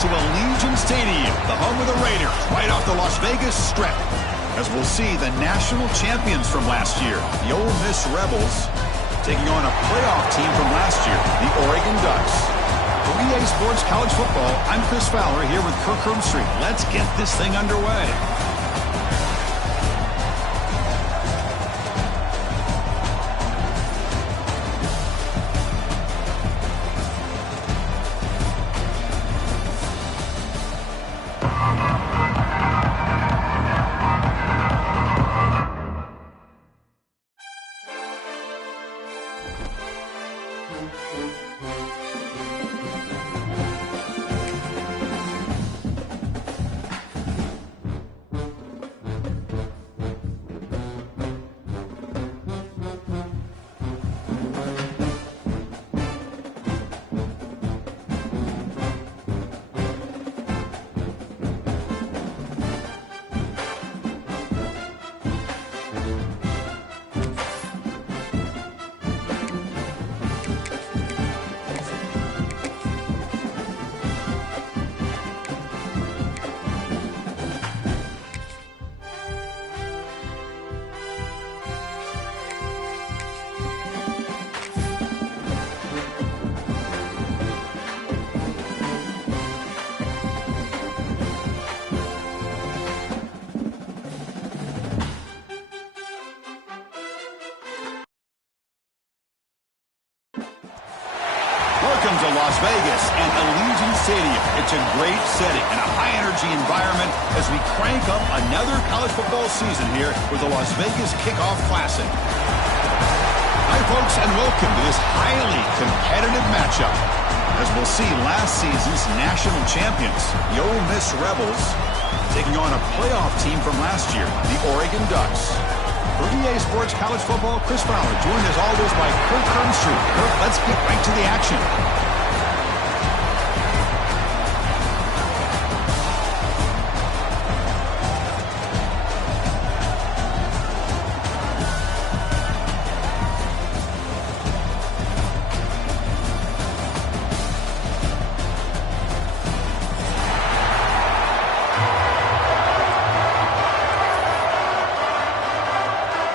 to Allegiant Stadium, the home of the Raiders, right off the Las Vegas Strip, as we'll see the national champions from last year, the Ole Miss Rebels, taking on a playoff team from last year, the Oregon Ducks. For EA Sports College Football, I'm Chris Fowler here with Kirk Herbstreit. Let's get this thing underway. Welcome to Las Vegas and Allegiant Stadium. It's a great setting and a high-energy environment as we crank up another college football season here with the Las Vegas Kickoff Classic. Hi, folks, and welcome to this highly competitive matchup. As we'll see last season's national champions, the Ole Miss Rebels, taking on a playoff team from last year, the Oregon Ducks. For EA Sports College Football, Chris Fowler, joined as always by Kirk Herbstreit. Kirk, let's get right to the action.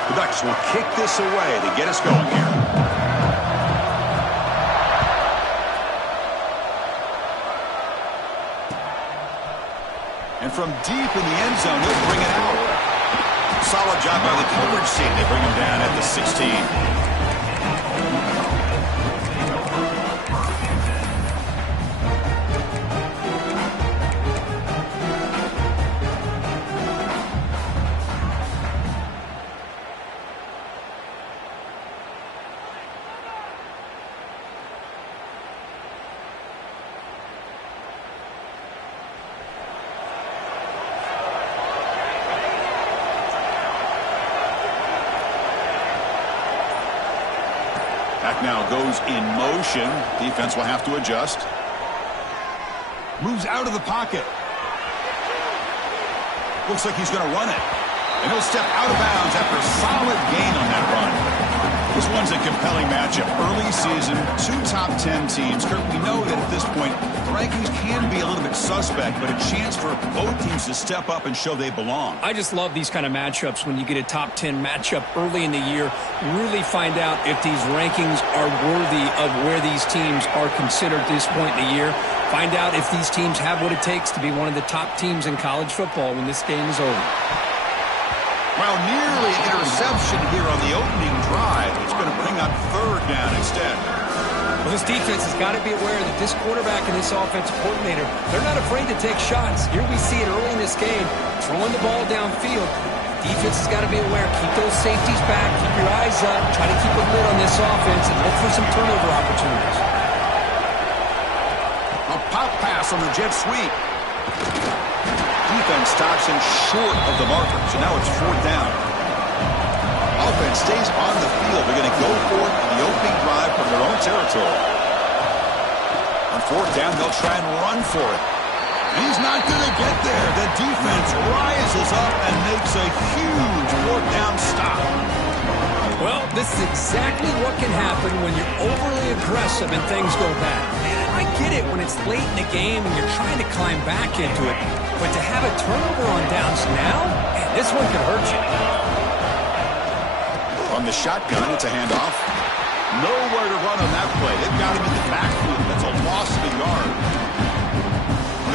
The Ducks will kick this away to get us going here. And from deep in the end zone, he'll bring it out. Solid job by the coverage team. They bring him down at the 16. Back now goes in motion. Defense will have to adjust. Moves out of the pocket. Looks like he's going to run it. And he'll step out of bounds after a solid gain on that run. This one's a compelling matchup. Early season, two top 10 teams. Kirk, we know that at this point, the rankings can be a little bit suspect, but a chance for both teams to step up and show they belong. I just love these kind of matchups when you get a top 10 matchup early in the year. Really find out if these rankings are worthy of where these teams are considered at this point in the year. Find out if these teams have what it takes to be one of the top teams in college football when this game is over. Well, nearly interception here on the opening drive. It's going to bring up third down instead. Well, this defense has got to be aware that this quarterback and this offensive coordinator, they're not afraid to take shots. Here we see it early in this game, throwing the ball downfield. Defense has got to be aware. Keep those safeties back. Keep your eyes up. Try to keep a lid on this offense and look for some turnover opportunities. A pop pass on the jet sweep. Defense stops him short of the marker, so now it's fourth down. Offense stays on the field. They're going to go for it on the opening drive from their own territory. On fourth down, they'll try and run for it. He's not going to get there. The defense rises up and makes a huge fourth down stop. Well, this is exactly what can happen when you're overly aggressive and things go bad. And I get it when it's late in the game and you're trying to climb back into it. But to have a turnover on downs now, man, this one could hurt you. On the shotgun, it's a handoff. Nowhere to run on that play. They've got him in the backfield. That's a loss of a yard.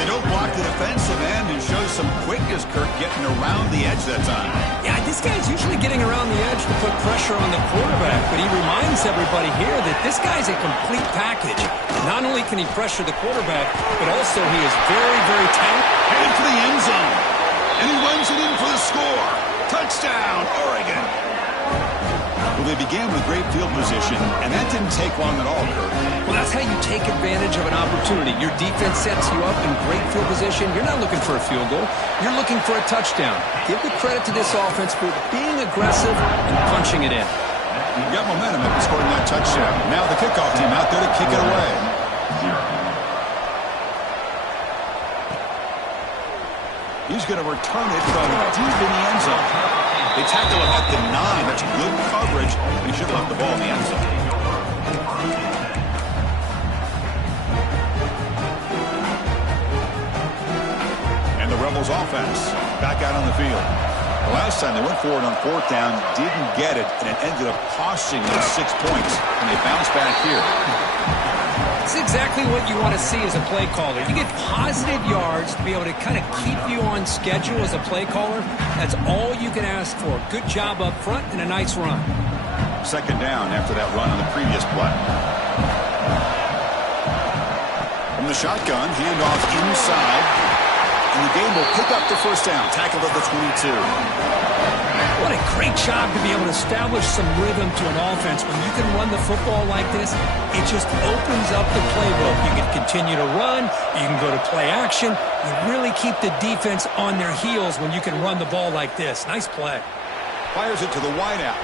They don't block the defensive end and show some quickness, Kirk, getting around the edge that time. Yeah, this guy's usually getting around the edge to put pressure on the quarterback, but he reminds everybody here that this guy's a complete package. Not only can he pressure the quarterback, but also he is very, very talented. Headed for the end zone. And he runs it in for the score. Touchdown, Oregon. Well, they began with great field position, and that didn't take long at all, Kirk. Well, that's how you take advantage of an opportunity. Your defense sets you up in great field position. You're not looking for a field goal. You're looking for a touchdown. Give the credit to this offense for being aggressive and punching it in. You got momentum after scoring that touchdown. Now the kickoff team out there to kick it away. He's going to return it from deep in the end zone. They tackle him at the 9. That's good coverage, but he should have left the ball in the end zone. And the Rebels offense back out on the field. The last time they went forward on 4th down, didn't get it, and it ended up costing them 6 points, and they bounced back here. It's exactly what you want to see as a play caller. You get positive yards to be able to kind of keep you on schedule as a play caller. That's all you can ask for. Good job up front and a nice run. 2nd down after that run on the previous play. From the shotgun, handoff inside. And the game will pick up the 1st down. Tackled at the 22. What a great job to be able to establish some rhythm to an offense. When you can run the football like this, it just opens up the playbook. You can continue to run. You can go to play action. You really keep the defense on their heels when you can run the ball like this. Nice play. Fires it to the wideout.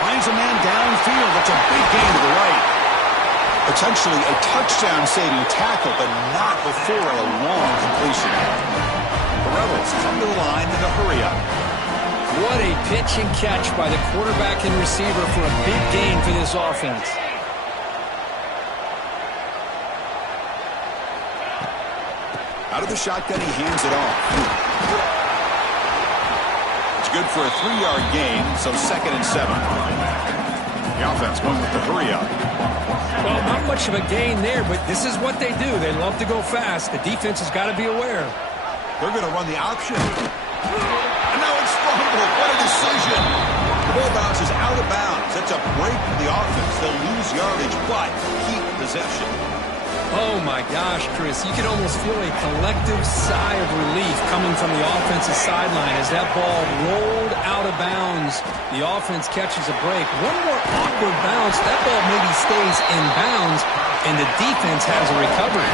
Finds a man downfield. That's a big gain to the right. Potentially a touchdown-saving tackle, but not before a long completion. The Rebels come to the line in a hurry-up. What a pitch and catch by the quarterback and receiver for a big gain for this offense. Out of the shotgun, he hands it off. It's good for a 3-yard gain, so 2nd and 7. The offense going with the hurry-up. Well, not much of a gain there, but this is what they do. They love to go fast. The defense has got to be aware. They're going to run the option. And now it's fumbled. What a decision. The ball bounces out of bounds. That's a break for the offense. They'll lose yardage, but keep possession. Oh, my gosh, Chris. You can almost feel a collective sigh of relief coming from the offensive sideline as that ball rolled out of bounds. The offense catches a break. One more awkward bounce. That ball maybe stays in bounds, and the defense has a recovery.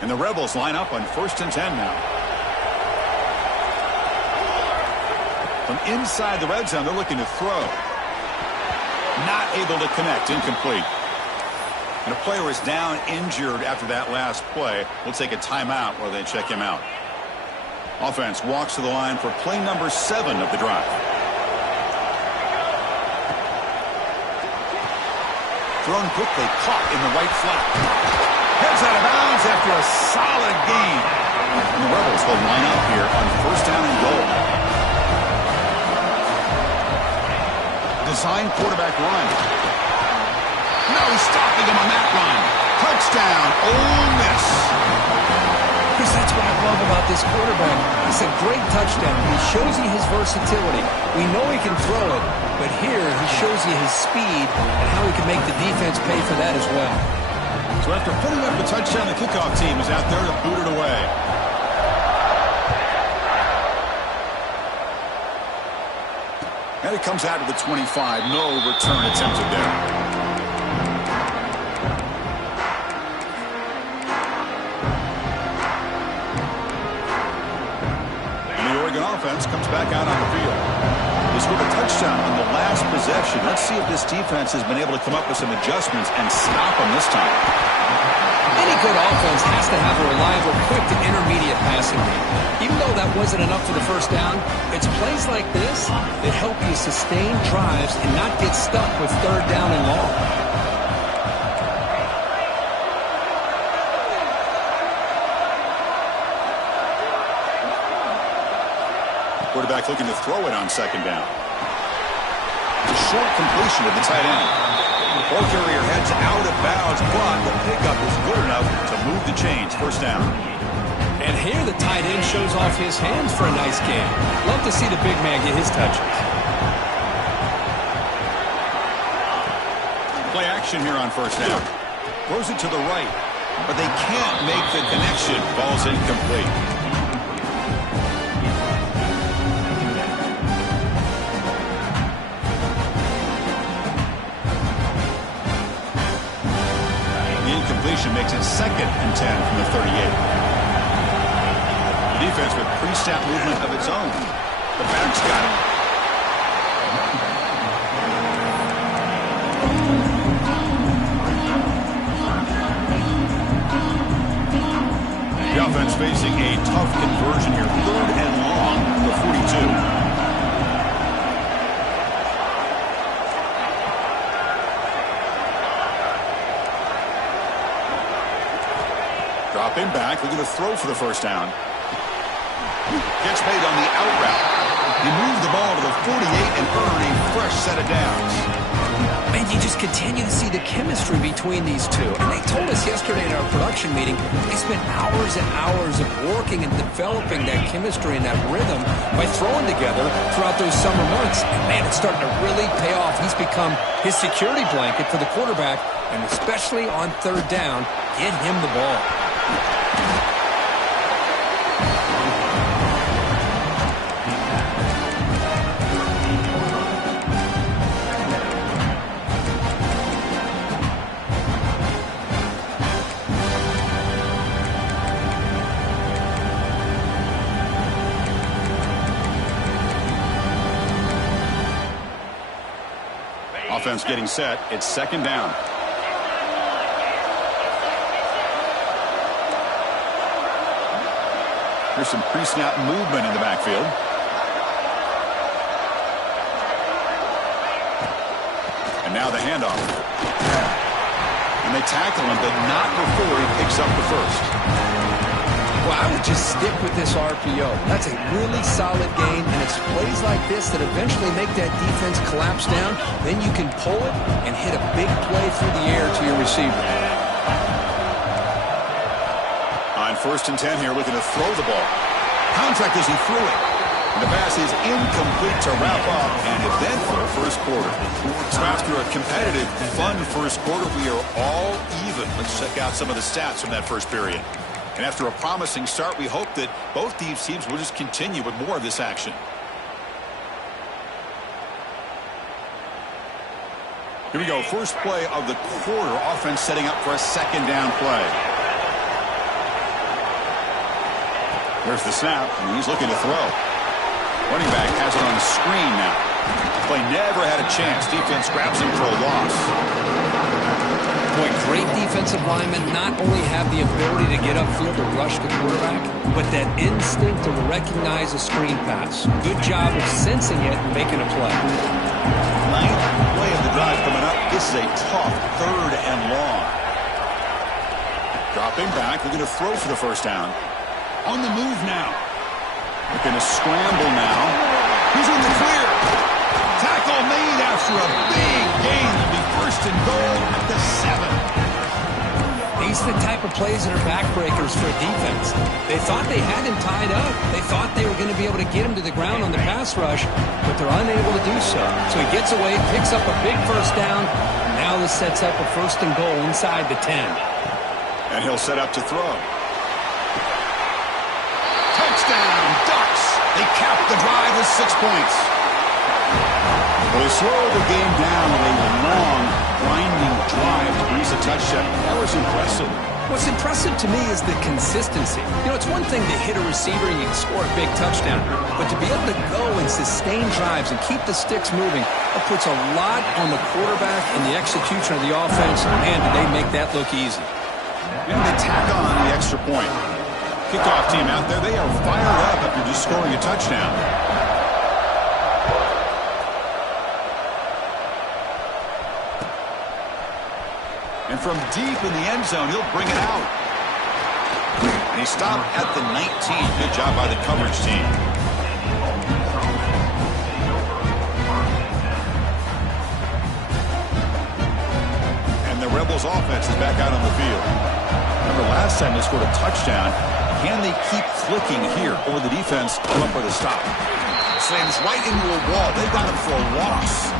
And the Rebels line up on 1st and 10 now. From inside the red zone, they're looking to throw. Not able to connect. Incomplete. And a player is down injured after that last play. We'll take a timeout while they check him out. Offense walks to the line for play number 7 of the drive. Thrown quickly, caught in the right flat. Heads out of bounds after a solid gain. And the Rebels will line up here on 1st down and goal. Design quarterback run. No stopping him on that run. Touchdown, Ole Miss. Chris, that's what I love about this quarterback. It's a great touchdown. He shows you his versatility. We know he can throw it, but here he shows you his speed and how he can make the defense pay for that as well. So after putting up a touchdown, the kickoff team is out there to boot it away. And it comes out of the 25. No return attempted there. And the Oregon offense comes back out on the field. They scored a touchdown on the last possession. Let's see if this defense has been able to come up with some adjustments and stop them this time. Any good offense has to have a reliable, quick to intermediate passing game. Even though that wasn't enough for the first down, it's plays like this that help you sustain drives and not get stuck with third down and long. Quarterback looking to throw it on second down. A short completion to the tight end. The ball carrier heads out of bounds, but the pickup is good enough to move the chains. First down. And here the tight end shows off his hands for a nice game. Love to see the big man get his touches. Play action here on first down. Throws it to the right, but they can't make the connection. Ball's incomplete. Makes it 2nd and 10 from the 38. The defense with pre-snap movement of its own. The back's got it. The offense facing a tough conversion here. 3rd and long, the 42. Dropping back, looking to throw for the first down. Gets made on the out route. He moved the ball to the 48 and earned a fresh set of downs. And you just continue to see the chemistry between these two. And they told us yesterday in our production meeting, they spent hours and hours of working and developing that chemistry and that rhythm by throwing together throughout those summer months. And man, it's starting to really pay off. He's become his security blanket for the quarterback, and especially on third down, get him the ball. Offense getting set. It's 2nd down. There's some pre-snap movement in the backfield. And now the handoff. And they tackle him, but not before he picks up the first. Well, I would just stick with this RPO. That's a really solid game, and it's plays like this that eventually make that defense collapse down. Then you can pull it and hit a big play through the air to your receiver. On 1st and 10 here, looking to throw the ball. Contact as he threw it. And the pass is incomplete to wrap up an eventful first quarter. So after a competitive, fun first quarter, we are all even. Let's check out some of the stats from that first period. And after a promising start, we hope that both these teams will just continue with more of this action. Here we go. First play of the quarter. Offense setting up for a 2nd down play. There's the snap, and he's looking to throw. Running back has it on the screen now. Play never had a chance. Defense grabs him for a loss. Boy, great defensive linemen not only have the ability to get upfield to rush the quarterback, but that instinct to recognize a screen pass. Good job of sensing it and making a play. 9th play of the drive coming up. This is a tough 3rd and long. Dropping back, looking to throw for the first down. On the move now. Looking to scramble now. He's in the clear. Tackle made after a big gain. It'll be 1st and goal at the 7. These are the type of plays that are backbreakers for a defense. They thought they had him tied up. They thought they were going to be able to get him to the ground on the pass rush, but they're unable to do so. So he gets away, picks up a big first down. Now this sets up a 1st and goal inside the 10. And he'll set up to throw. Touchdown, Ducks. They cap the drive with 6 points. Well, they slow the game down with a long, grinding drive to produce a touchdown. That was impressive. What's impressive to me is the consistency. You know, it's one thing to hit a receiver and you can score a big touchdown, but to be able to go and sustain drives and keep the sticks moving, that puts a lot on the quarterback and the execution of the offense. Man, did they make that look easy. And they tack on the extra point. Kickoff team out there, they are fired up after just scoring a touchdown. And from deep in the end zone, he'll bring it out. And he stopped at the 19. Good job by the coverage team. And the Rebels offense is back out on the field. Remember last time they scored a touchdown. Can they keep clicking here over the defense? Come up with a stop. Slams right into a wall. They got him for a loss.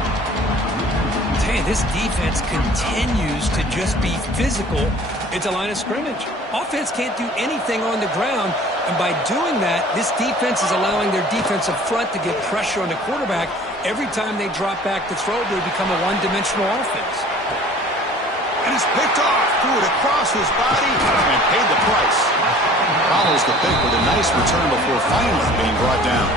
Hey, this defense continues to just be physical at the line of scrimmage. Offense can't do anything on the ground, and by doing that, this defense is allowing their defensive front to get pressure on the quarterback. Every time they drop back to throw, they become a one-dimensional offense. And he's picked off, threw it across his body, and paid the price. Follows the pick with a nice return before finally being brought down.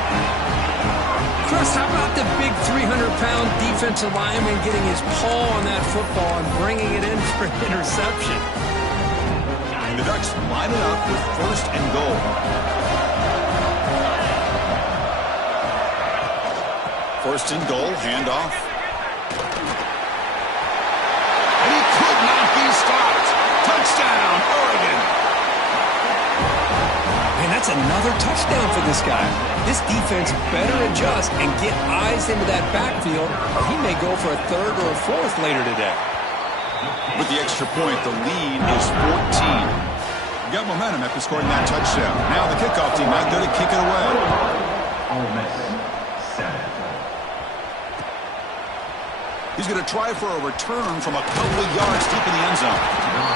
Chris, how about the big 300-pound defensive lineman getting his paw on that football and bringing it in for an interception? The Ducks line it up with 1st and goal. First and goal, handoff. And he could not be stopped. Touchdown, Oregon. And that's another touchdown for this guy. This defense better adjust and get eyes into that backfield, or he may go for a 3rd or a 4th later today. With the extra point, the lead is 14. Got momentum after scoring that touchdown. Now the kickoff team out there to kick it away. He's going to try for a return from a couple of yards deep in the end zone.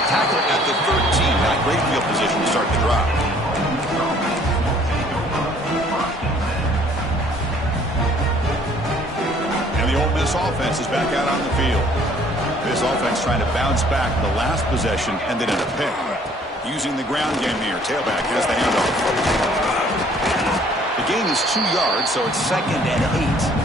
Tackle at the 13. Not great field position to start the drive. The Ole Miss offense is back out on the field. This offense trying to bounce back the last possession and then in a pick. Using the ground game here. Tailback has the handoff. The gain is 2 yards, so it's 2nd and 8.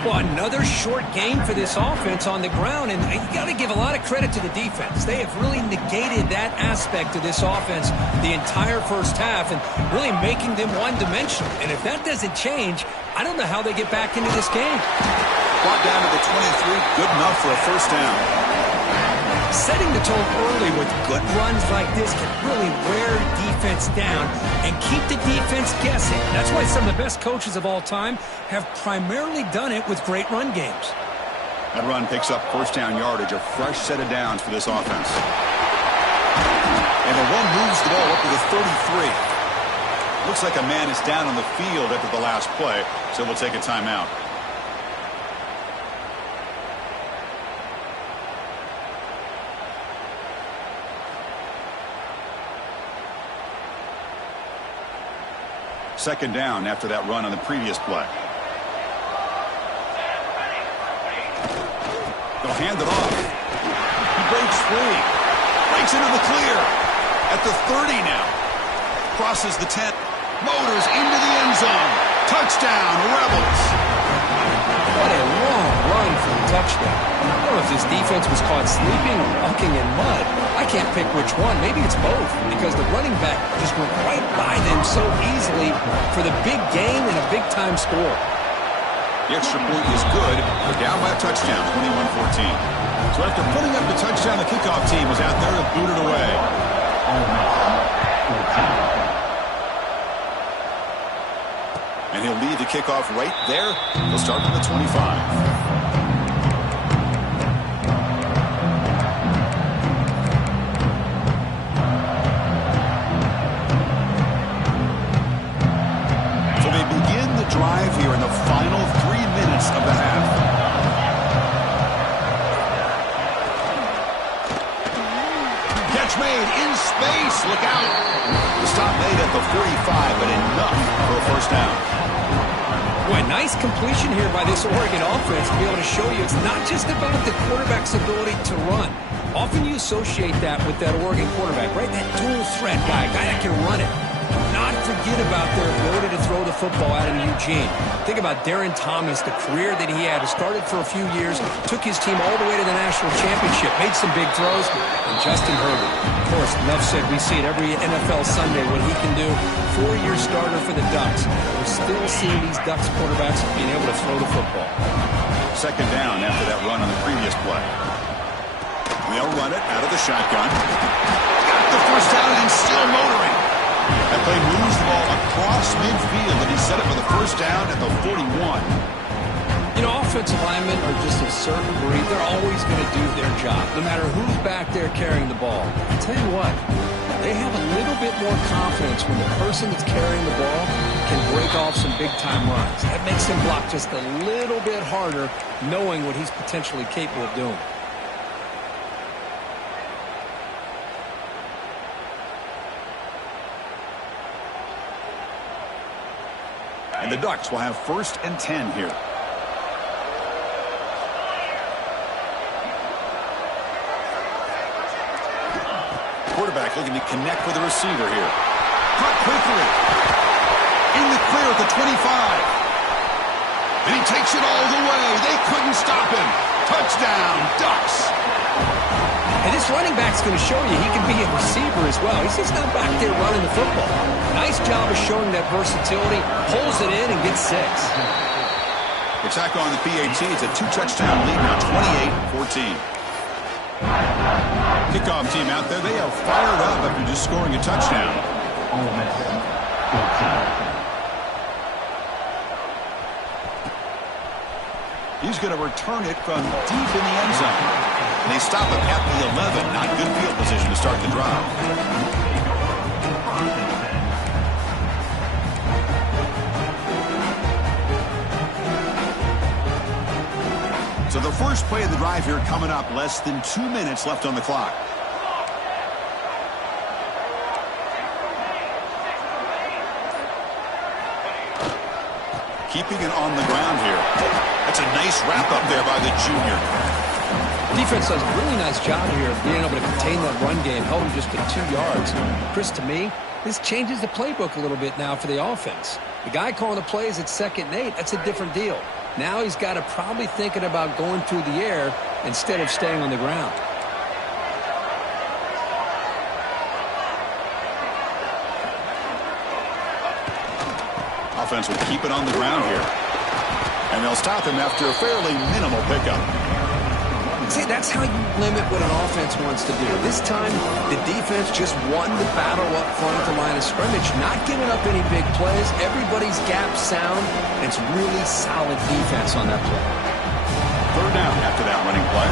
Well, another short game for this offense on the ground, and you got to give a lot of credit to the defense. They have really negated that aspect of this offense the entire first half and really making them one-dimensional. And if that doesn't change, I don't know how they get back into this game. Brought down to the 23, good enough for a 1st down. Setting the tone early with good runs like this can really wear defense down and keep the defense guessing. That's why some of the best coaches of all time have primarily done it with great run games. That run picks up 1st down yardage, a fresh set of downs for this offense. And the one moves the ball up to the 33. Looks like a man is down on the field after the last play, so we'll take a timeout. Second down after that run on the previous play. They'll hand it off. He breaks free. Breaks into the clear. At the 30 now. Crosses the 10. Motors into the end zone. Touchdown, Rebels. What a long run for the touchdown. I don't know if this defense was caught sleeping or walking in mud. I can't pick which one. Maybe it's both, because the running back just went right by them so easily for the big gain and a big-time score. The extra point is good. They're down by a touchdown, 21-14. So after putting up the touchdown, the kickoff team was out there to boot it away. And he'll lead the kickoff right there. He'll start from the 25. Drive here in the final 3 minutes of the half. Catch made in space. Look out. The stop made at the 45, but enough for a 1st down. Boy, nice completion here by this Oregon offense to be able to show you it's not just about the quarterback's ability to run. Often you associate that with that Oregon quarterback, right? That dual threat guy that can run it. Not forget about their ability to throw the football out in Eugene. Think about Darren Thomas, the career that he had. Started for a few years, took his team all the way to the national championship, made some big throws, and Justin Herbert. Of course, enough said, we see it every NFL Sunday what he can do. 4-year starter for the Ducks. We're still seeing these Ducks quarterbacks being able to throw the football. Second down after that run on the previous play. They'll run it out of the shotgun. Got the first down and still motoring. That play moves the ball across midfield, and he set it for the first down at the 41. You know, offensive linemen are just a certain breed. They're always going to do their job, no matter who's back there carrying the ball. I'll tell you what, they have a little bit more confidence when the person that's carrying the ball can break off some big-time runs. That makes him block just a little bit harder, knowing what he's potentially capable of doing. And the Ducks will have 1st and 10 here. Quarterback looking to connect with the receiver here. Cut quickly. In the clear at the 25. And he takes it all the way. They couldn't stop him. Touchdown, Ducks. And this running back's going to show you he can be a receiver as well. He's just not back there running the football. Nice job of showing that versatility. Pulls it in and gets 6. The tackle on the PAT. It's a 2-touchdown lead now, 28-14. Kickoff team out there. They are fired up after just scoring a touchdown. He's going to return it from deep in the end zone. And they stop him at the 11. Not good field position to start the drive. So the first play of the drive here coming up. Less than 2 minutes left on the clock. Keeping it on the ground here. That's a nice wrap up there by the junior. Defense does a really nice job here of being able to contain that run game, held him just at 2 yards. Chris, to me, this changes the playbook a little bit now for the offense. The guy calling the plays at 2nd and 8, that's a different deal. Now he's got to probably thinking about going through the air instead of staying on the ground. Offense will keep it on the ground here. And they'll stop him after a fairly minimal pickup. See, that's how you limit what an offense wants to do. This time, the defense just won the battle up front at the line of scrimmage, not giving up any big plays. Everybody's gap sound, and it's really solid defense on that play. 3rd down after that running play.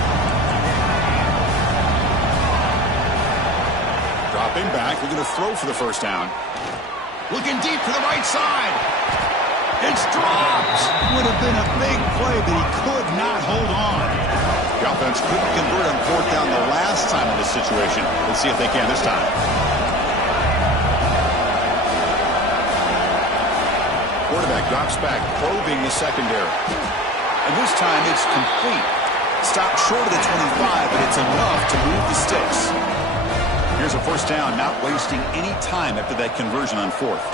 Dropping back, looking to throw for the first down. Looking deep to the right side. It's dropped. Would have been a big play, but he could not hold on. The offense couldn't convert on 4th down the last time in this situation. Let's see if they can this time. Quarterback drops back, probing the secondary. And this time it's complete. Stopped short of the 25, but it's enough to move the sticks. Here's a first down, not wasting any time after that conversion on 4th.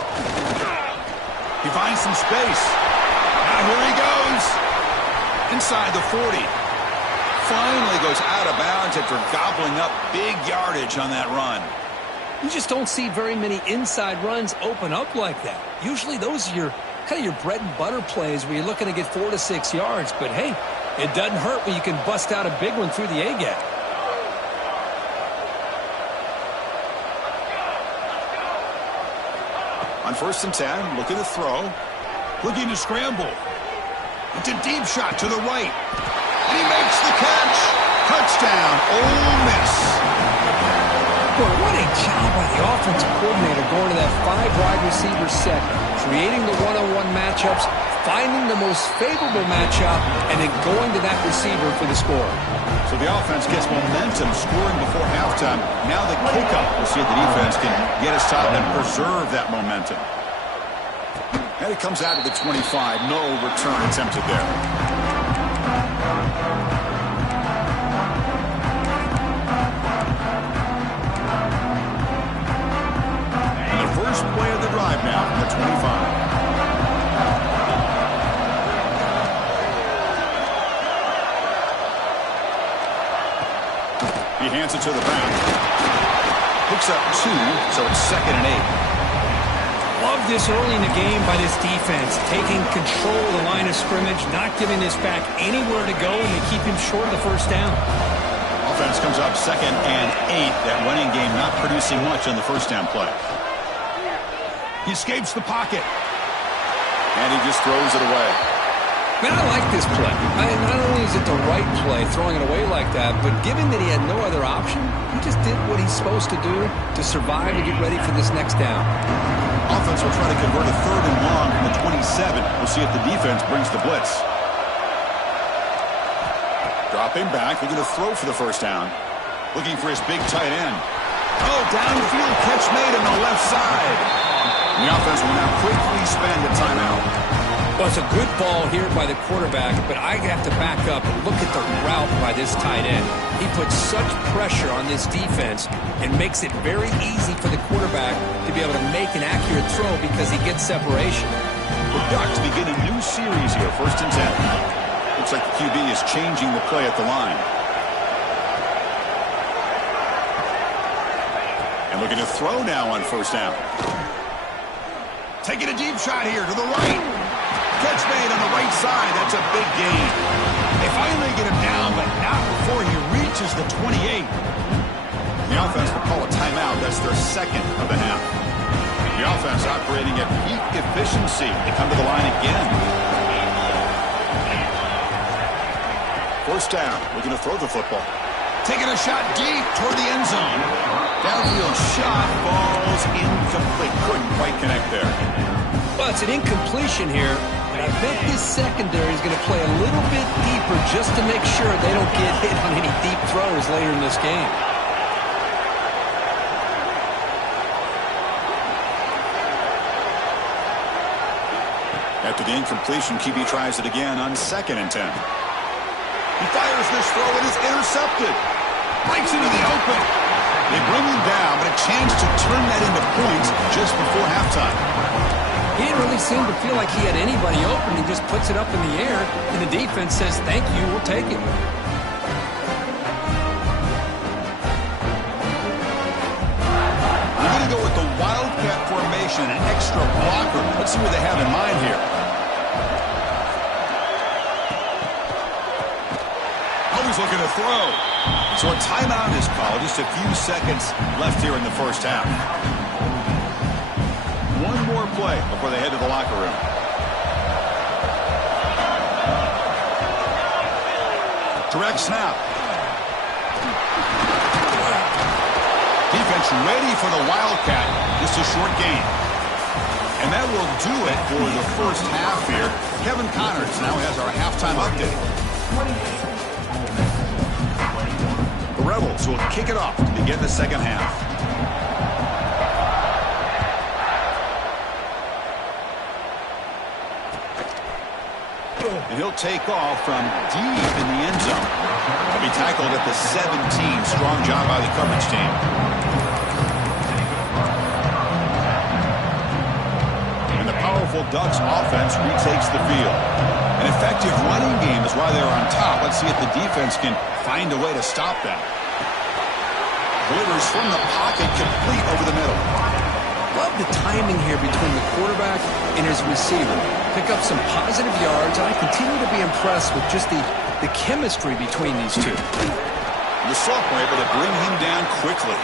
He finds some space. Now here he goes. Inside the 40. Finally goes out of bounds after gobbling up big yardage on that run. You just don't see very many inside runs open up like that. Usually those are kind of your bread and butter plays where you're looking to get 4 to 6 yards. But hey, it doesn't hurt when you can bust out a big one through the A-gap. On 1st and 10, looking to throw. Looking to scramble. It's a deep shot to the right. And he makes the catch. Touchdown, Ole Miss. Boy, what a job by the offensive coordinator going to that 5-wide receiver set, creating the one-on-one matchups, finding the most favorable matchup, and then going to that receiver for the score. So the offense gets momentum, scoring before halftime. Now the kickoff. We'll see if the defense can get a stop and preserve that momentum. And it comes out of the 25. No return attempted there. First play of the drive now from the 25. He hands it to the back. Picks up 2, so it's 2nd and 8. Love this early in the game by this defense, taking control of the line of scrimmage, not giving this back anywhere to go, and they keep him short of the first down. Offense comes up 2nd and 8. That running game not producing much on the first down play. He escapes the pocket. And he just throws it away. Man, I like this play. Not only is it the right play, throwing it away like that, but given that he had no other option, he just did what he's supposed to do to survive and get ready for this next down. Offense will try to convert a 3rd and long from the 27. We'll see if the defense brings the blitz. Dropping back, looking to throw for the first down. Looking for his big tight end. Oh, downfield catch made on the left side. The offense will now quickly spend a timeout. Well, it's a good ball here by the quarterback, but I have to back up and look at the route by this tight end. He puts such pressure on this defense and makes it very easy for the quarterback to be able to make an accurate throw because he gets separation. The Ducks begin a new series here, 1st and 10. Looks like the QB is changing the play at the line. And looking to throw now on 1st down. Taking a deep shot here to the right. Catch made on the right side. That's a big gain. They finally get him down, but not before he reaches the 28. The offense will call a timeout. That's their 2nd of the half. The offense operating at peak efficiency. They come to the line again. 1st down. Looking to throw the football. Taking a shot deep toward the end zone. Downfield shot falls incomplete. Couldn't quite connect there. Well, it's an incompletion here. I bet this secondary is going to play a little bit deeper just to make sure they don't get hit on any deep throws later in this game. After the incompletion, QB tries it again on 2nd and 10. He fires this throw and is intercepted. Breaks into the open. They bring him down, but a chance to turn that into points just before halftime. He didn't really seem to feel like he had anybody open. He just puts it up in the air, and the defense says, thank you, we'll take it. We're going to go with the Wildcat formation, an extra blocker. Let's see what they have in mind here. Always looking to throw. So a timeout is called. Just a few seconds left here in the first half. One more play before they head to the locker room. Direct snap. Defense ready for the Wildcat. Just a short gain. And that will do it for the first half here. Kevin Connors now has our halftime update. The Rebels will kick it off to begin the second half. And he'll take off from deep in the end zone. He'll be tackled at the 17. Strong job by the coverage team. And the powerful Ducks offense retakes the field. An effective running game is why they're on top. Let's see if the defense can find a way to stop that. Delivers from the pocket, complete over the middle. Love the timing here between the quarterback and his receiver. Pick up some positive yards, and I continue to be impressed with just the chemistry between these two. The sophomore able to bring him down quickly.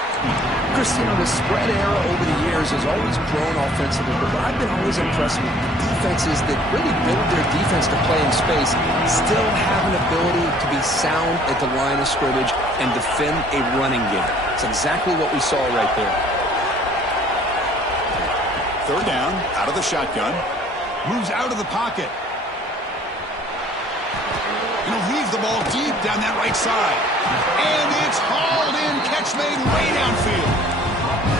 Chris, you know, the spread era over the years has always grown offensively, but I've been always impressed with defenses that really build their defense to play in space, still have an ability to be sound at the line of scrimmage and defend a running game. It's exactly what we saw right there. 3rd down, out of the shotgun. Moves out of the pocket. And he'll leave the ball deep down that right side. And it's hauled in. Catch made way downfield.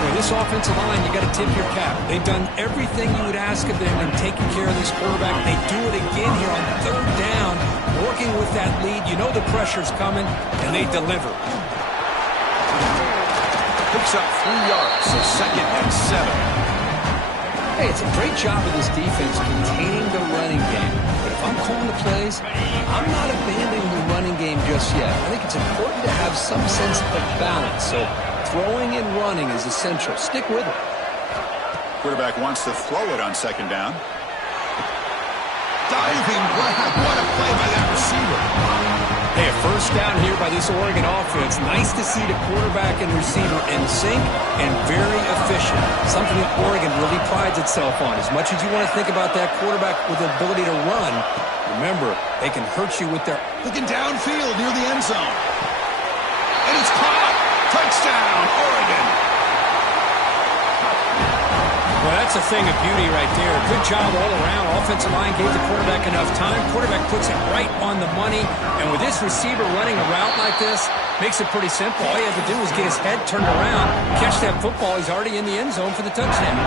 Boy, this offensive line, you got to tip your cap. They've done everything you would ask of them in taking care of this quarterback. They do it again here on 3rd down, working with that lead. You know the pressure's coming, and they deliver. Picks up 3 yards, so 2nd and 7. Hey, it's a great job of this defense containing the running game. But if I'm calling the plays, I'm not abandoning the running game just yet. I think it's important to have some sense of balance. So throwing and running is essential. Stick with it. Quarterback wants to throw it on second down. Diving grab. What a play by that receiver. Hey, a first down here by this Oregon offense. Nice to see the quarterback and receiver in sync and very efficient. Something that Oregon really prides itself on. As much as you want to think about that quarterback with the ability to run, remember, they can hurt you with their... Looking downfield near the end zone. And it's caught. Touchdown, Oregon. Well, that's a thing of beauty right there. Good job all around. Offensive line gave the quarterback enough time. Quarterback puts it right on the money. And with this receiver running a route like this, makes it pretty simple. All you have to do is get his head turned around, catch that football. He's already in the end zone for the touchdown.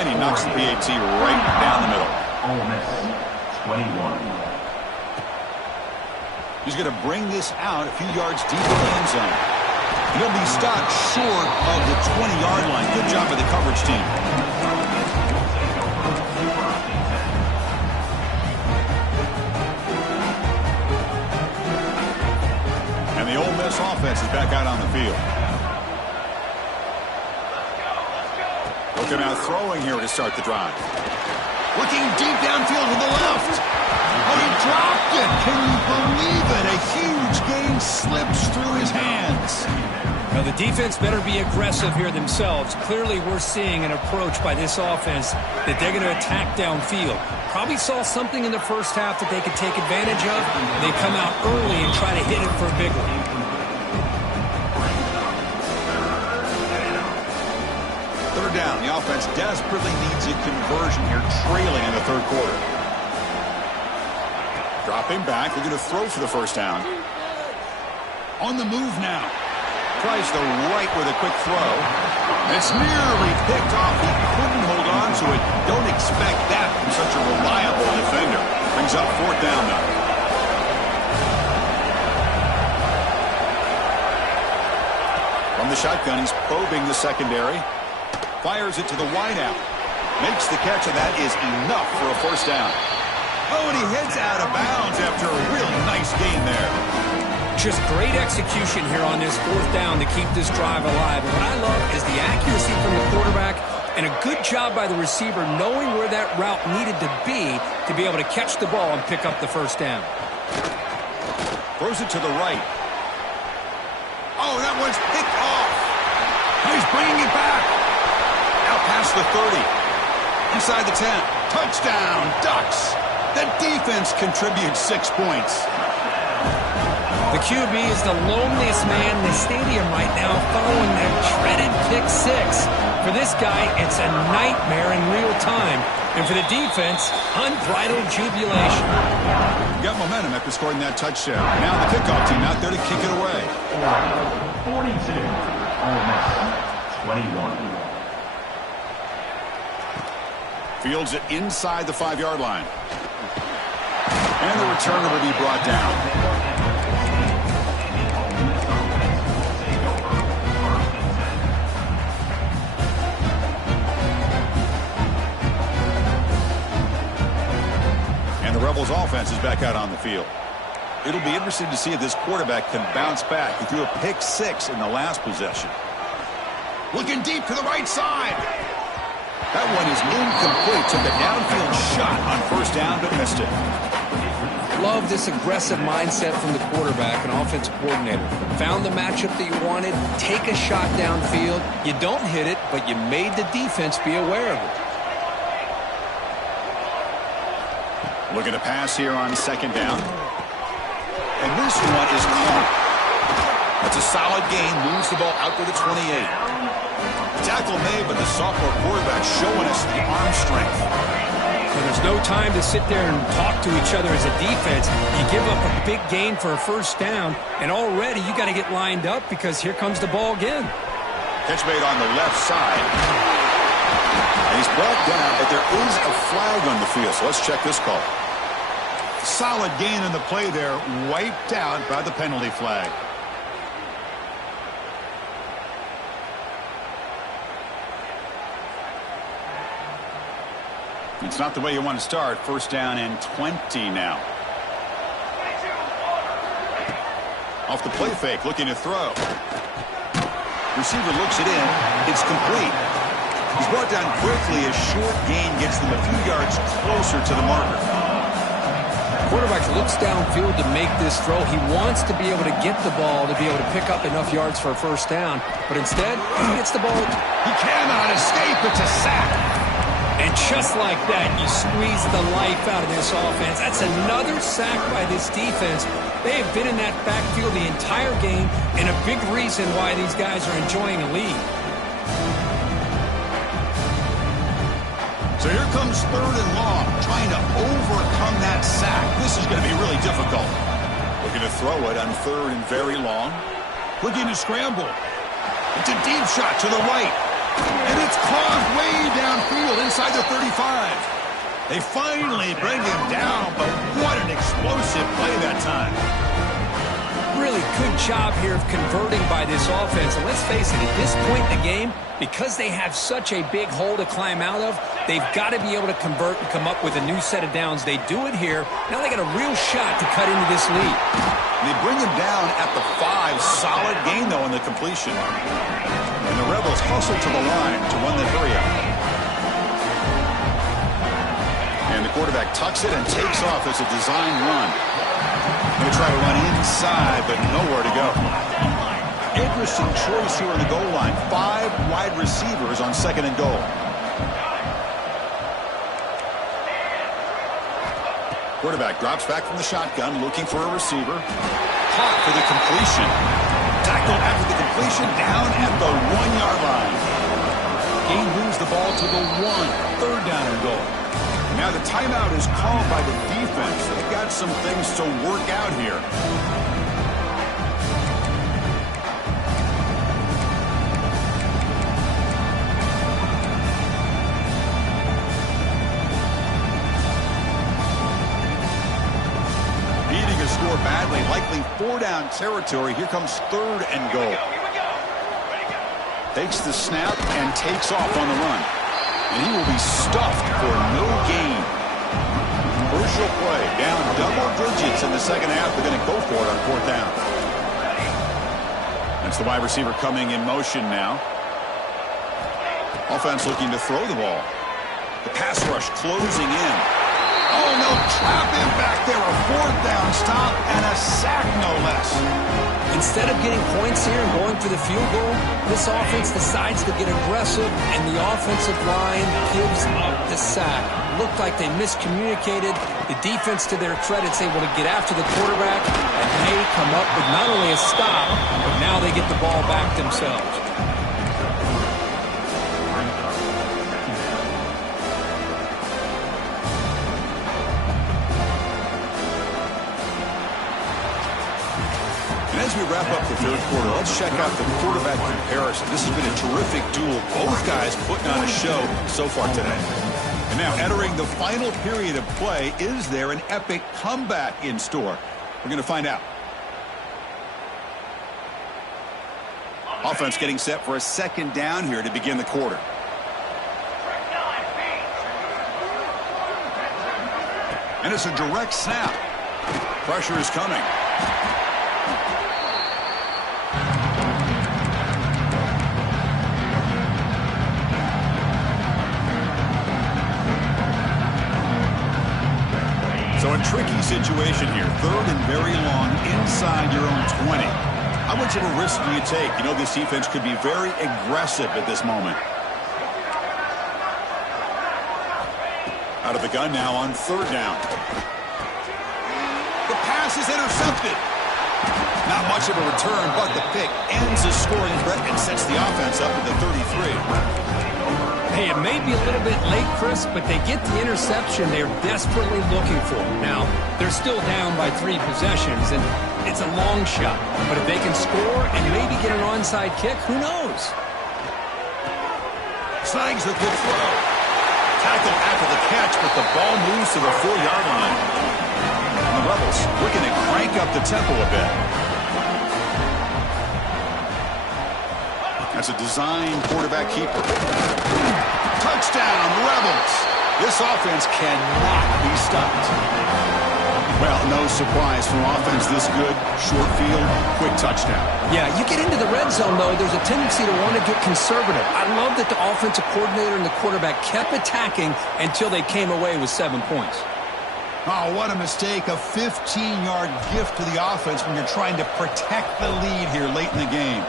And he knocks the PAT right down the middle. Ole Miss, 21. He's going to bring this out a few yards deep in the end zone. He'll be stopped short of the 20-yard line. Good job by the coverage team. And the Ole Miss offense is back out on the field. Looking out throwing here to start the drive. Looking deep downfield to the left. Oh, he dropped it. Can you believe it? A huge gain slips through his hands. Now, the defense better be aggressive here themselves. Clearly, we're seeing an approach by this offense that they're going to attack downfield. Probably saw something in the first half that they could take advantage of. They come out early and try to hit it for a big one. Third down. The offense desperately needs a conversion here, trailing in the third quarter. Dropping back, looking to throw for the first down. On the move now. Tries the right with a quick throw. It's nearly picked off. He couldn't hold on to it. Don't expect that from such a reliable defender. Brings up fourth down now. From the shotgun, he's probing the secondary. Fires it to the wideout. Makes the catch, and that is enough for a first down. Oh, and he heads out of bounds after a really nice gain there. Just great execution here on this fourth down to keep this drive alive. And what I love is the accuracy from the quarterback and a good job by the receiver knowing where that route needed to be able to catch the ball and pick up the first down. Throws it to the right. Oh, that one's picked off. He's bringing it back. Out past the 30. Inside the 10. Touchdown, Ducks. The defense contributes 6 points. The QB is the loneliest man in the stadium right now following that dreaded pick six. For this guy, it's a nightmare in real time. And for the defense, unbridled jubilation. Got momentum after scoring that touchdown. Now the kickoff team out there to kick it away. 42. Ole Miss, 21. Fields it inside the 5-yard line. And the returner will be brought down. And the Rebels offense is back out on the field. It'll be interesting to see if this quarterback can bounce back. He threw a pick six in the last possession. Looking deep to the right side. That one is incomplete. Took a downfield shot on first down, but missed it. Love this aggressive mindset from the quarterback and offensive coordinator. Found the matchup that you wanted, take a shot downfield. You don't hit it, but you made the defense be aware of it. Looking to pass here on second down. And this one is caught. That's a solid gain. Moves the ball out to the 28. Tackle made, but the sophomore quarterback showing us the arm strength. And there's no time to sit there and talk to each other as a defense. You give up a big gain for a first down, and already you got to get lined up because here comes the ball again. Catch made on the left side. And he's brought down, but there is a flag on the field, so let's check this call. Solid gain in the play there, wiped out by the penalty flag. It's not the way you want to start. First down and 20 now. Off the play fake, looking to throw. Receiver looks it in. It's complete. He's brought down quickly. A short gain gets them a few yards closer to the marker. Quarterback looks downfield to make this throw. He wants to be able to get the ball to be able to pick up enough yards for a first down. But instead, he gets the ball. He cannot escape. It's a sack. And just like that, you squeeze the life out of this offense. That's another sack by this defense. They have been in that backfield the entire game, and a big reason why these guys are enjoying a lead. So here comes third and long, trying to overcome that sack. This is going to be really difficult. Looking to throw it on third and very long. Looking to scramble. It's a deep shot to the right. And it's caught way downfield inside the 35. They finally bring him down, but what an explosive play that time. Really good job here of converting by this offense. And let's face it, at this point in the game, because they have such a big hole to climb out of, they've got to be able to convert and come up with a new set of downs. They do it here. Now they got a real shot to cut into this lead. They bring him down at the 5. Solid gain, though, in the completion. And the Rebels hustle to the line to run the hurry-up. And the quarterback tucks it and takes off as a design run. They try to run inside, but nowhere to go. Interesting choice here on the goal line. 5 wide receivers on second and goal. Quarterback drops back from the shotgun, looking for a receiver. Caught for the completion. Tackle after the completion, down at the 1-yard line. Gain moves the ball to the 1. Third down and goal. Now the timeout is called by the defense. They've got some things to work out here. Needing a score badly, likely 4-down territory. Here comes third and goal. Takes the snap and takes off on the run. And he will be stuffed for no gain. Crucial play. Down double digits in the second half. They're going to go for it on fourth down. That's the wide receiver coming in motion now. Offense looking to throw the ball. The pass rush closing in. Oh, no. Trap him back there. A fourth down stop and a sack, no less. Instead of getting points here and going for the field goal, this offense decides to get aggressive, and the offensive line gives up the sack. Looked like they miscommunicated. The defense, to their credit, is able to get after the quarterback, and they come up with not only a stop, but now they get the ball back themselves. As we wrap up the third quarter, let's check out the quarterback comparison. This has been a terrific duel. Both guys putting on a show so far today. And now entering the final period of play, is there an epic comeback in store? We're going to find out. Offense getting set for a second down here to begin the quarter. And it's a direct snap. Pressure is coming. So a tricky situation here. Third and very long inside your own 20. How much of a risk do you take? You know, this defense could be very aggressive at this moment. Out of the gun now on third down. The pass is intercepted. Not much of a return, but the pick ends the scoring threat and sets the offense up at the 33. Hey, it may be a little bit late, Chris, but they get the interception they're desperately looking for. Now, they're still down by 3 possessions, and it's a long shot. But if they can score and maybe get an onside kick, who knows? Snags the good throw. Tackle after the catch, but the ball moves to the 4-yard line. And the Rebels looking to crank up the tempo a bit. That's a design quarterback keeper. Touchdown, Rebels. This offense cannot be stopped. Well, no surprise from offense this good. Short field, quick touchdown. Yeah, you get into the red zone, though, there's a tendency to want to get conservative. I love that the offensive coordinator and the quarterback kept attacking until they came away with 7 points. Oh, what a mistake. A 15-yard gift to the offense when you're trying to protect the lead here late in the game.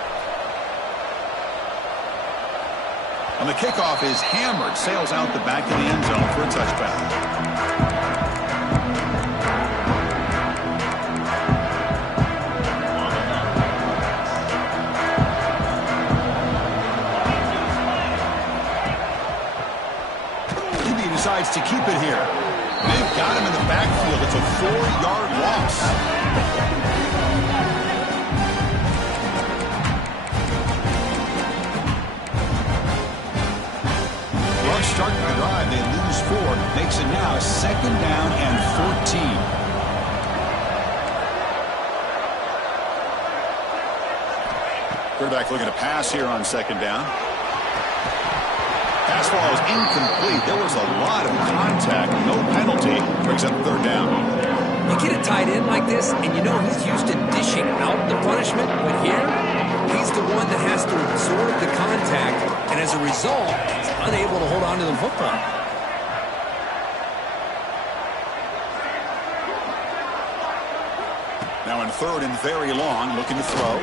And the kickoff is hammered. Sails out the back of the end zone for a touchback. Decides to keep it here. They've got him in the backfield. It's a 4-yard loss. Well, starting the drive, they lose 4. Makes it now 2nd down and 14. Quarterback looking to pass here on 2nd down. Pass ball is incomplete. There was a lot of contact. No penalty. Brings up 3rd down. You get a tight end like this, and you know he's used to dishing out the punishment. But here, he's the one that has to absorb the contact. And as a result, he's unable to hold on to the football. Now in 3rd and very long, looking to throw.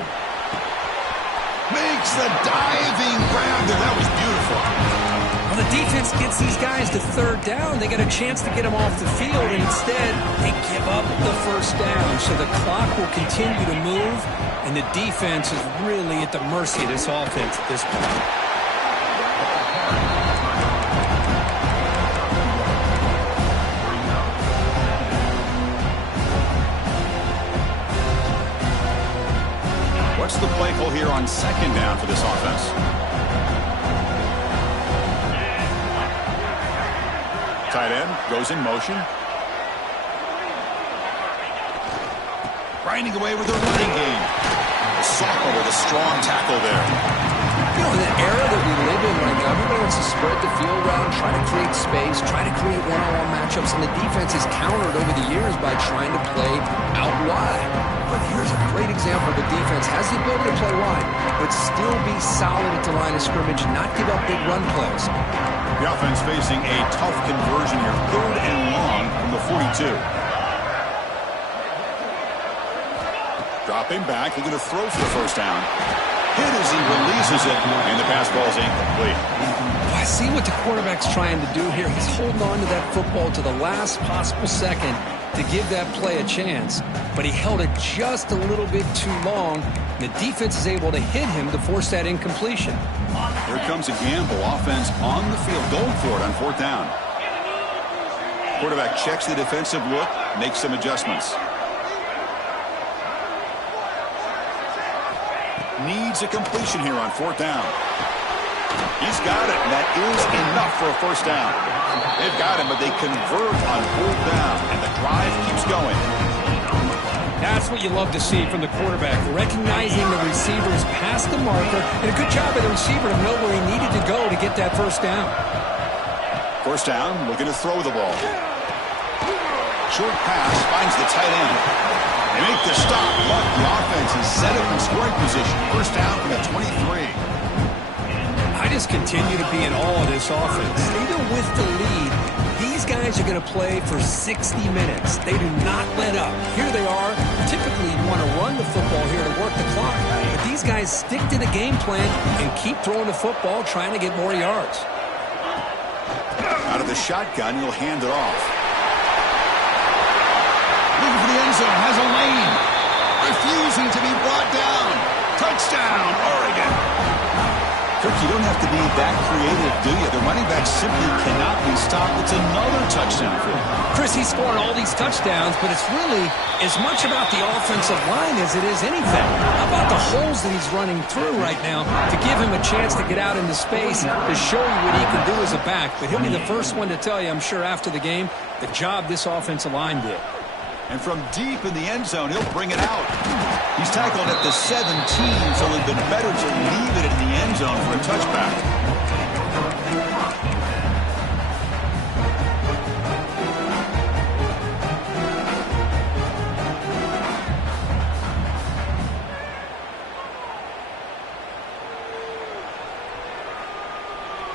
Makes the diving grab there. That was beautiful. Well, the defense gets these guys to 3rd down. They got a chance to get them off the field, and instead they give up the 1st down. So the clock will continue to move, and the defense is really at the mercy of this offense at this point. What's the play call here on 2nd down for this offense? Tight end goes in motion. Grinding away with the running game. Soccer with a strong tackle there. You know, in the era that we live in right now, everybody wants to spread the field around, try to create space, try to create one-on-one matchups, and the defense is countered over the years by trying to play out wide. But here's a great example of a defense has the ability to play wide, but still be solid at the line of scrimmage and not give up big run plays. The offense facing a tough conversion here. 3rd and long from the 42. Dropping back, looking to throw for the 1st down. Hit as he releases it, and the pass ball is incomplete. I see what the quarterback's trying to do here. He's holding on to that football to the last possible second to give that play a chance, but he held it just a little bit too long. The defense is able to hit him to force that incompletion. Here comes a gamble. Offense on the field, going for it on 4th down. Quarterback checks the defensive look, makes some adjustments. Needs a completion here on 4th down. He's got it, and that is enough for a 1st down. They've got him, but they convert on 4th down, and the drive keeps going. That's what you love to see from the quarterback, recognizing the receivers past the marker, and a good job by the receiver to know where he needed to go to get that 1st down. 1st down, looking to throw the ball. Short pass, finds the tight end. They make the stop, but the offense is set up in scoring position. 1st down from the 23. I just continue to be in awe of this offense. Even with the lead, these guys are going to play for 60 minutes. They do not let up. Here they are. Typically, you want to run the football here to work the clock. But these guys stick to the game plan and keep throwing the football, trying to get more yards. Out of the shotgun, he'll hand it off. Looking for the end zone, has a lane. Refusing to be brought down. Touchdown, Oregon. Kirk, you don't have to be that creative, do you? The running back simply cannot be stopped. It's another touchdown for him. Chris, he's scoring all these touchdowns, but it's really as much about the offensive line as it is anything. How about the holes that he's running through right now to give him a chance to get out into space to show you what he can do as a back? But he'll be the first one to tell you, I'm sure, after the game, the job this offensive line did. And from deep in the end zone, he'll bring it out. He's tackled at the 17, so it would have been better to leave it in the end zone for a touchback.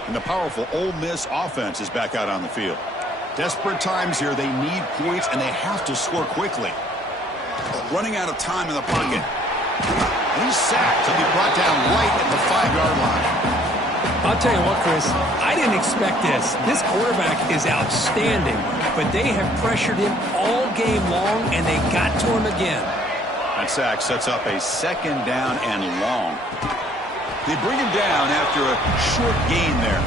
And the powerful Ole Miss offense is back out on the field. Desperate times here. They need points, and they have to score quickly. Running out of time in the pocket. And he's sacked. He'll be brought down right at the 5-yard line. I'll tell you what, Chris, I didn't expect this. This quarterback is outstanding, but they have pressured him all game long, and they got to him again. That sack sets up a 2nd down and long. They bring him down after a short gain there.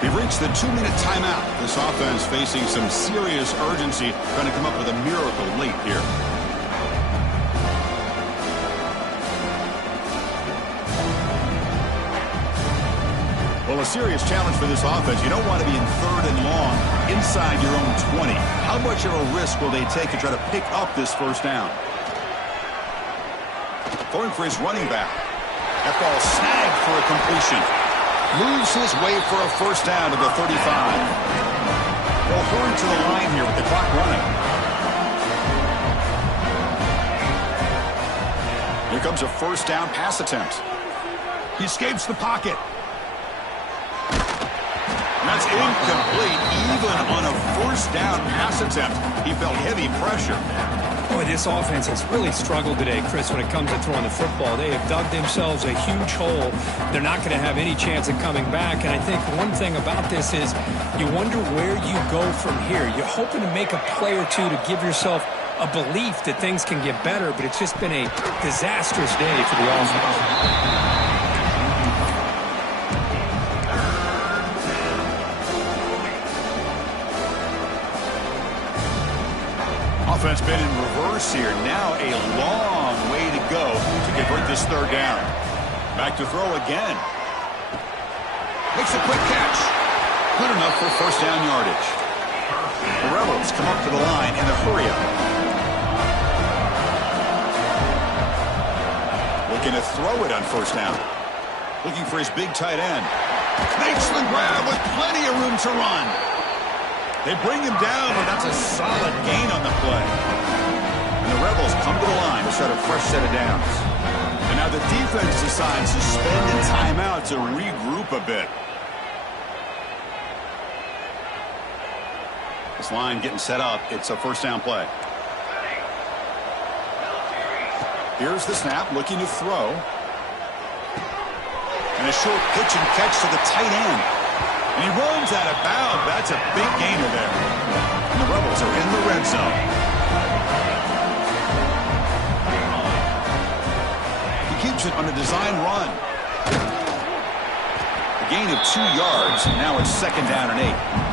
They've reached the 2-minute timeout. This offense facing some serious urgency, trying to come up with a miracle late here. Well, a serious challenge for this offense. You don't want to be in 3rd and long inside your own 20. How much of a risk will they take to try to pick up this 1st down? Throwing for his running back. That ball snagged for a completion. Moves his way for a 1st down to the 35. They'll hurry to the line here with the clock running. Here comes a 1st down pass attempt. He escapes the pocket. That's incomplete, even on a 1st down pass attempt. He felt heavy pressure. Boy, this offense has really struggled today, Chris, when it comes to throwing the football. They have dug themselves a huge hole. They're not going to have any chance of coming back. And I think one thing about this is you wonder where you go from here. You're hoping to make a play or two to give yourself a belief that things can get better, but it's just been a disastrous day for the offense. Offense been in reverse here. Now a long way to go to convert this 3rd down. Back to throw again. Makes a quick catch. Good enough for 1st down yardage. The Rebels come up to the line in a hurry-up. Looking to throw it on 1st down. Looking for his big tight end. Makes the grab with plenty of room to run. They bring him down, but that's a solid gain on the play. And the Rebels come to the line to start a fresh set of downs. And now the defense decides to spend a timeout to regroup a bit. This line getting set up. It's a 1st down play. Here's the snap, looking to throw. And a short pitch and catch to the tight end. And he runs out of bounds. That's a big gainer there. And the Rebels are in the red zone. He keeps it on a design run. A gain of 2 yards. Now it's 2nd down and 8.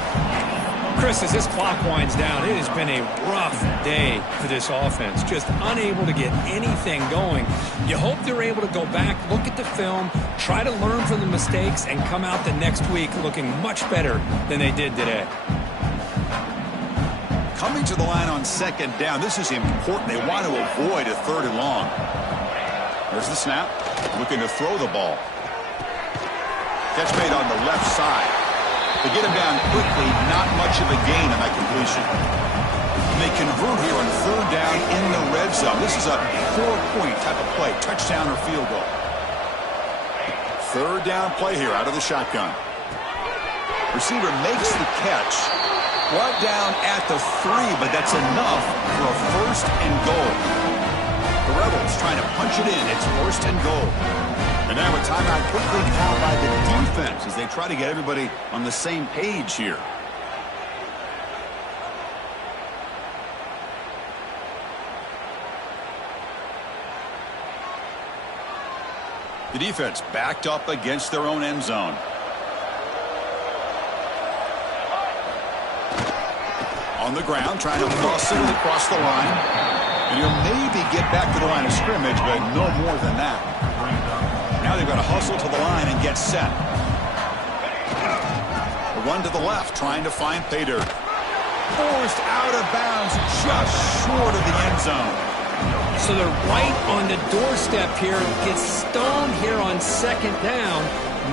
Chris, as this clock winds down, it has been a rough day for this offense. Just unable to get anything going. You hope they're able to go back, look at the film, try to learn from the mistakes, and come out the next week looking much better than they did today. Coming to the line on 2nd down. This is important. They want to avoid a 3rd and long. There's the snap. Looking to throw the ball. Catch made on the left side. They get him down quickly, not much of a gain on that completion. And they convert here on 3rd down in the red zone. This is a 4-point type of play, touchdown or field goal. 3rd down play here out of the shotgun. Receiver makes the catch. Brought down at the 3, but that's enough for a 1st and goal. The Rebels trying to punch it in. It's 1st and goal. And now a timeout quickly called by the defense as they try to get everybody on the same page here. The defense backed up against their own end zone. On the ground, trying to muscle it across the line. And he'll maybe get back to the line of scrimmage, but no more than that. Now they've got to hustle to the line and get set. A run to the left, trying to find pay dirt. Forced out of bounds, just short of the end zone. So they're right on the doorstep here. Gets stoned here on 2nd down.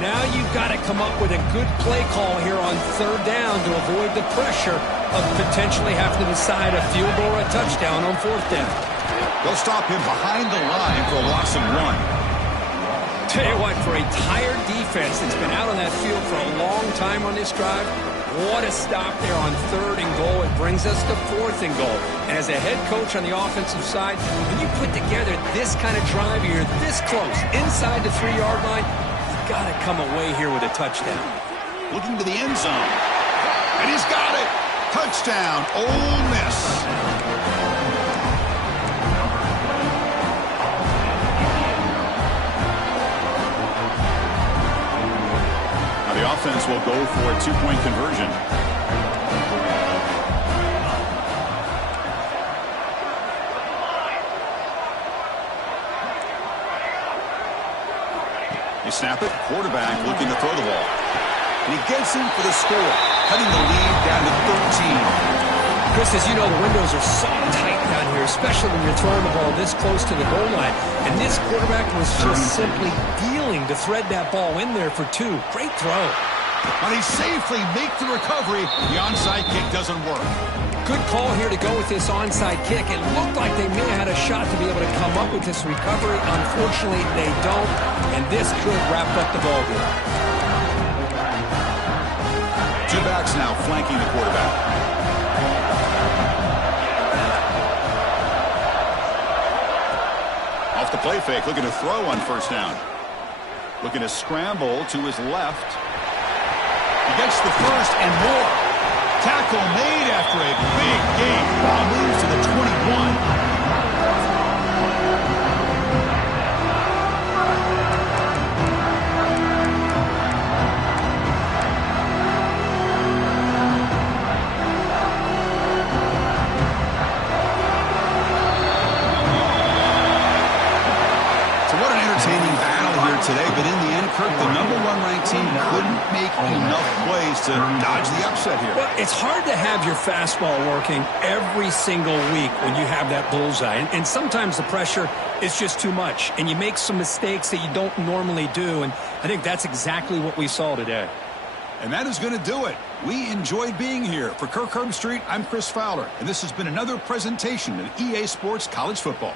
Now you've got to come up with a good play call here on 3rd down to avoid the pressure of potentially having to decide a field goal or a touchdown on 4th down. They'll stop him behind the line for a loss of 1. Tell you what, for a tired defense that's been out on that field for a long time on this drive, what a stop there on 3rd and goal. It brings us to 4th and goal. And as a head coach on the offensive side, when you put together this kind of drive, you're this close, inside the 3-yard line, you've got to come away here with a touchdown. Looking to the end zone. And he's got it. Touchdown, Ole Miss. Now the offense will go for a 2-point conversion. You snap it, quarterback looking to throw the ball. And he gets him for the score, cutting the lead down to 13. Chris, as you know, the windows are so tight down here, especially when you're throwing the ball this close to the goal line. And this quarterback was just simply dealing to thread that ball in there for 2. Great throw. But he safely makes the recovery. The onside kick doesn't work. Good call here to go with this onside kick. It looked like they may have had a shot to be able to come up with this recovery. Unfortunately, they don't. And this could wrap up the ball game. 2 backs now flanking the quarterback. Off the play fake, looking to throw on 1st down. Looking to scramble to his left. He gets the 1st and more. Tackle made after a big gain. Ball moves to the 21. Today, but in the end, Kirk, the #1 ranked team couldn't make enough plays to dodge the upset here. Well, it's hard to have your fastball working every single week when you have that bullseye. And sometimes the pressure is just too much, and you make some mistakes that you don't normally do. And I think that's exactly what we saw today. And that is going to do it. We enjoyed being here. For Kirk Herbstreit, I'm Chris Fowler, and this has been another presentation of EA Sports College Football.